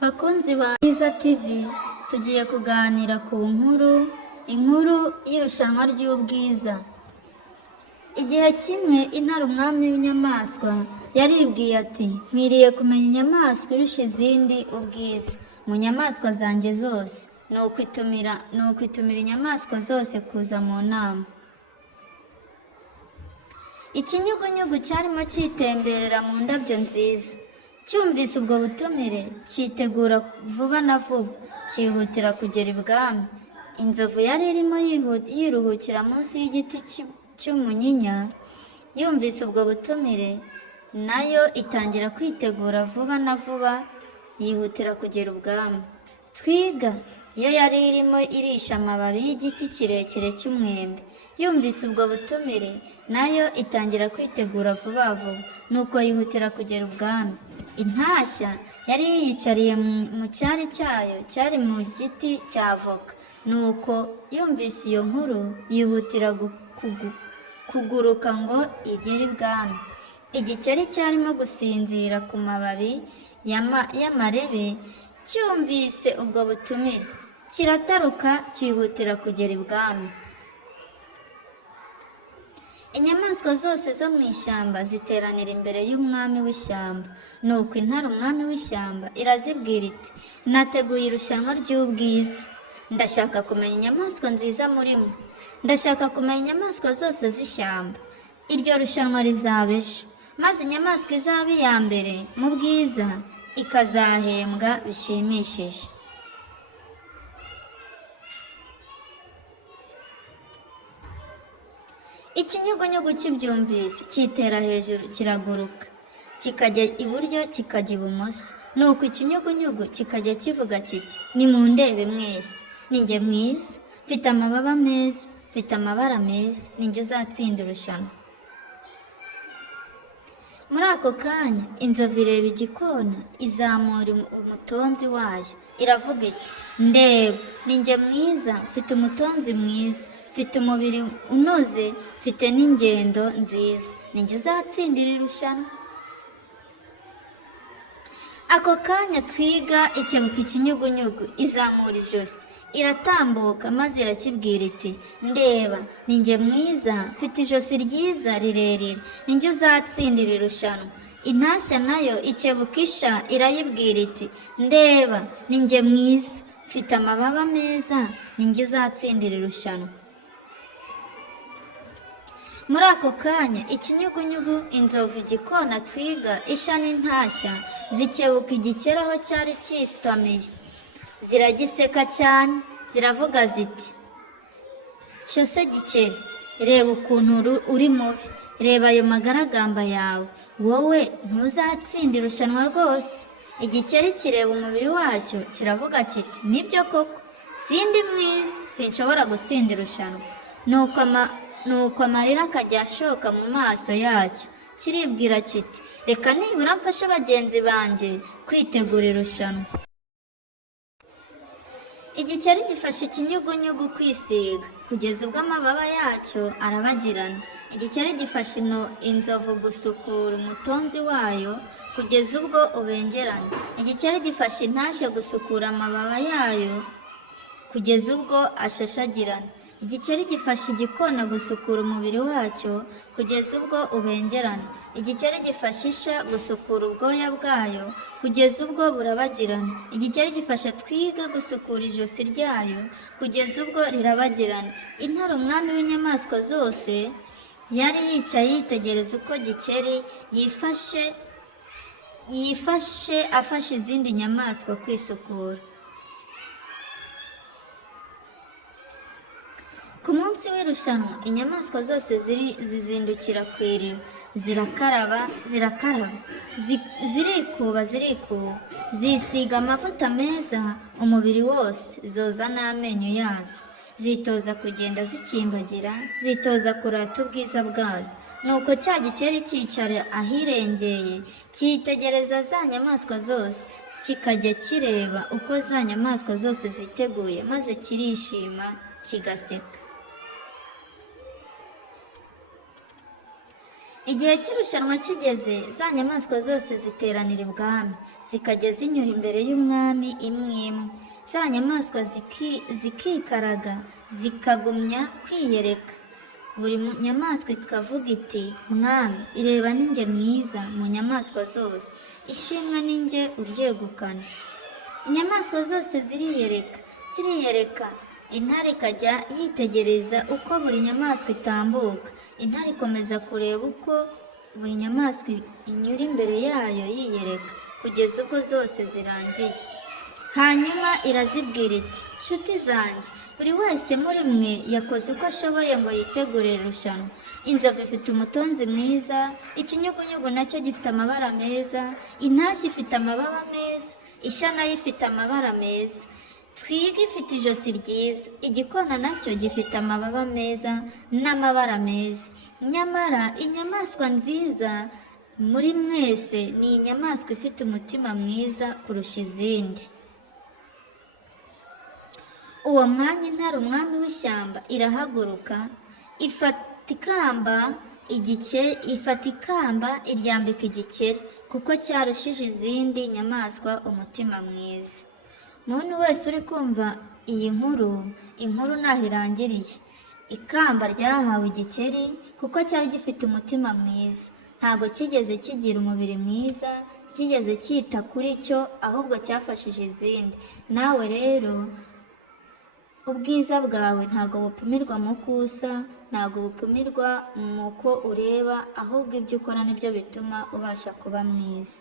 Bakunzi ba Bwiza TV, tugiye kuganira ku inkuru y'irushanwa ry'ubwiza. Igihe kimwe intare umwami w'inyamaswa yaribwiye ati, nkwiriye kumenya inyamaswa irusha izindi ubwiza mu nyamaswa zanjye zose, ni ukwitumira inyamaswa zose kuza mu nama. Ikinyugunyugu cyarimo cyitemberera mu ndabyo nziza. Cyumvise ubwo butumire, cyitegura vuba na vuba, cyihutira kugera ibwami. Inzovu yari irimo yiruhukira munsi y'igiti cy'umunyinya, yumvise ubwo butumire, nayo itangira kwitegura vuba na vuba, yihutira kugera ibwami. Twiga yo yari irimo irisha amababi y'igiti kirekire cy'umwembe, yumvise ubwo butumire, nayo itangira kwitegura vuba vuba, nuko yihutira kugera ibwami. Intashya yari yiyicariye mu cyari cyayo cyari mu giti cya avoka, nuko yumvise iyo nkuru yihutira kuguruka ngo igere ibwami. Igikeri cyarimo gusinzira ku mababi y'amarebe cyumvise ubwo butumire, kirataruka cyihutira kugera ibwami. Inyamaswa zose zo mu ishyamba ziteranira imbere y'umwami w'ishyamba, nuko intare umwami w'ishyamba irazibwira iti, nateguye irushanwa ry'ubwiza, ndashaka kumenya inyamaswa nziza muri mwe, ndashaka kumenya inyamaswa zose z'ishyamba. Iryo rushanwa rizaba ejo, maze inyamaswa izaba iya mbere mu bwiza ikazahembwa bishimishije. Ikinyugunyugu kibyumvise cyitera hejuru kiraguruka, kikajya iburyo kikajya ibumoso, nuko ikinyugunyugu kikajya kivuga kiti, nimundebe mwese, ninjye mwiza, mfite amababa meza, mfite amabara meza, ninjye uzatsinda irushanwa. Muri ako kanya inzovu ireba igikona, izamura umutonzi wayo, iravuga iti, ndeba, ninjye mwiza, mfite umutonzi mwiza, mfite umubiri unoze, mfite n'ingendo nziza, ninjye uzatsindira irushanwa. Ako kanya Twiga ikebuka ikinyugunyugu, izamura ijosi, iratambuka maze irakibwira iti, ndeba, ninjye mwiza, mfite ijosi ryiza rirerire, ninjye uzatsindira irushanwa. Intashya nayo ikebuka isha, irayibwira iti, ndeba, ninjye mwiza, mfite amababa meza, ninjye uzatsindira irushanwa. Muri ako kanya ikinyugunyugu, inzovu, igikona, Twiga, isha n'intashya zikebuka igikeri aho cyari cyisitamiye, ziragiseka cyane, ziravuga ziti, cyo se gikeri, reba ukuntu uri mubi, reba ayo magaragamba yawe, wowe ntuzatsinda irushanwa rwose. Igikeri kireba umubiri wacyo kiravuga kiti, nibyo koko, sindi mwiza, sinshobora gutsinda irushanwa. Nuko amarira akajya ashoka mu maso yacyo, kiribwira kiti, reka nibura mfashe bagenzi banjye kwitegura irushanwa. Igikeri gifashe ikinyugunyugu kwisiga, kugeza ubwo amababa yacyo arabagirana. Igikeri gifashe inzovu gusukura umutonzi wayo, kugeza ubwo ubengerana. Igikeri gifashe intashya gusukura amababa yayo, kugeza ubwo ashashagirana. Igikeri gifashe igikona gusukura umubiri wacyo, kugeza ubwo ubengerana. Igikeri gifashe isha gusukura ubwoya bwayo, kugeza ubwo burabagirana. Igikeri gifashe Twiga gusukura ijosi ryayo, kugeza ubwo rirabagirana. Intare umwami w'inyamaswa zose yari yicaye yitegereza uko Gikeri yifashe afashe izindi nyamaswa kwisukura. Ku munsi w'irushanwa inyamaswa zose zizindukira ku iriba, zirakaraba, zirikuba, zisiga amavuta meza umubiri wose, zoza n'amenyo yazo, zitoza kugenda zikimbagira, zitoza kurata ubwiza bwazo. Nuko cya gikeri cyicara ahirengeye, cyitegereza za nyamaswa zose, kikajya kireba uko za nyamaswa zose ziteguye, maze kirishima kigaseka. Igihe cy'irushanwa kigeze, za nyamaswa zose ziteranira ibwami, zikajya zinyura imbere y'umwami imwe imwe. Za nyamaswa zikikaraga zikagumya kwiyereka. Buri nyamaswa ikavuga iti, mwami, ireba ni njye mwiza mu nyamaswa zose, ishimwe ni njye uryegukana. Inyamaswa zose ziriyereka. Intare ikajya yitegereza uko buri nyamaswa itambuka. Intare ikomeza kureba uko buri nyamaswa inyura imbere yayo yiyereka, kugeza ubwo zose zirangiye. Hanyuma irazibwira iti, nshuti zanjye, buri wese muri mwe yakoze uko ashoboye ngo yitegurire irushanwa. Inzovu ifite umutonzi mwiza, ikinyugunyugu nacyo gifite amabara meza, intashya ifite amababa meza, isha nayo ifite amabara meza, twiga ifite ijosi ryiza, igikona nacyo gifite amababa meza n'amabara meza. Nyamara inyamaswa nziza muri mwese ni inyamaswa ifite umutima mwiza kurusha izindi. Uwo mwanya intare, umwami w'ishyamba, irahaguruka, ifata ikamba iryambika igikeri, kuko cyarushije izindi nyamaswa umutima mwiza. Umuntu wese uri kumva iyi inkuru ntaho irangiriye. Ikamba ryahawe igikeri kuko cyari gifite umutima mwiza, ntabwo kigeze kigira umubiri mwiza, kigeze cyita kuri cyo, ahubwo cyafashije izindi. Nawe rero ubwiza bwawe ntabwo bupimirwa mu ko usa, ntabwo bupimirwa mu ko ureba, ahubwo ibyo ukora nibyo bituma ubasha kuba mwiza.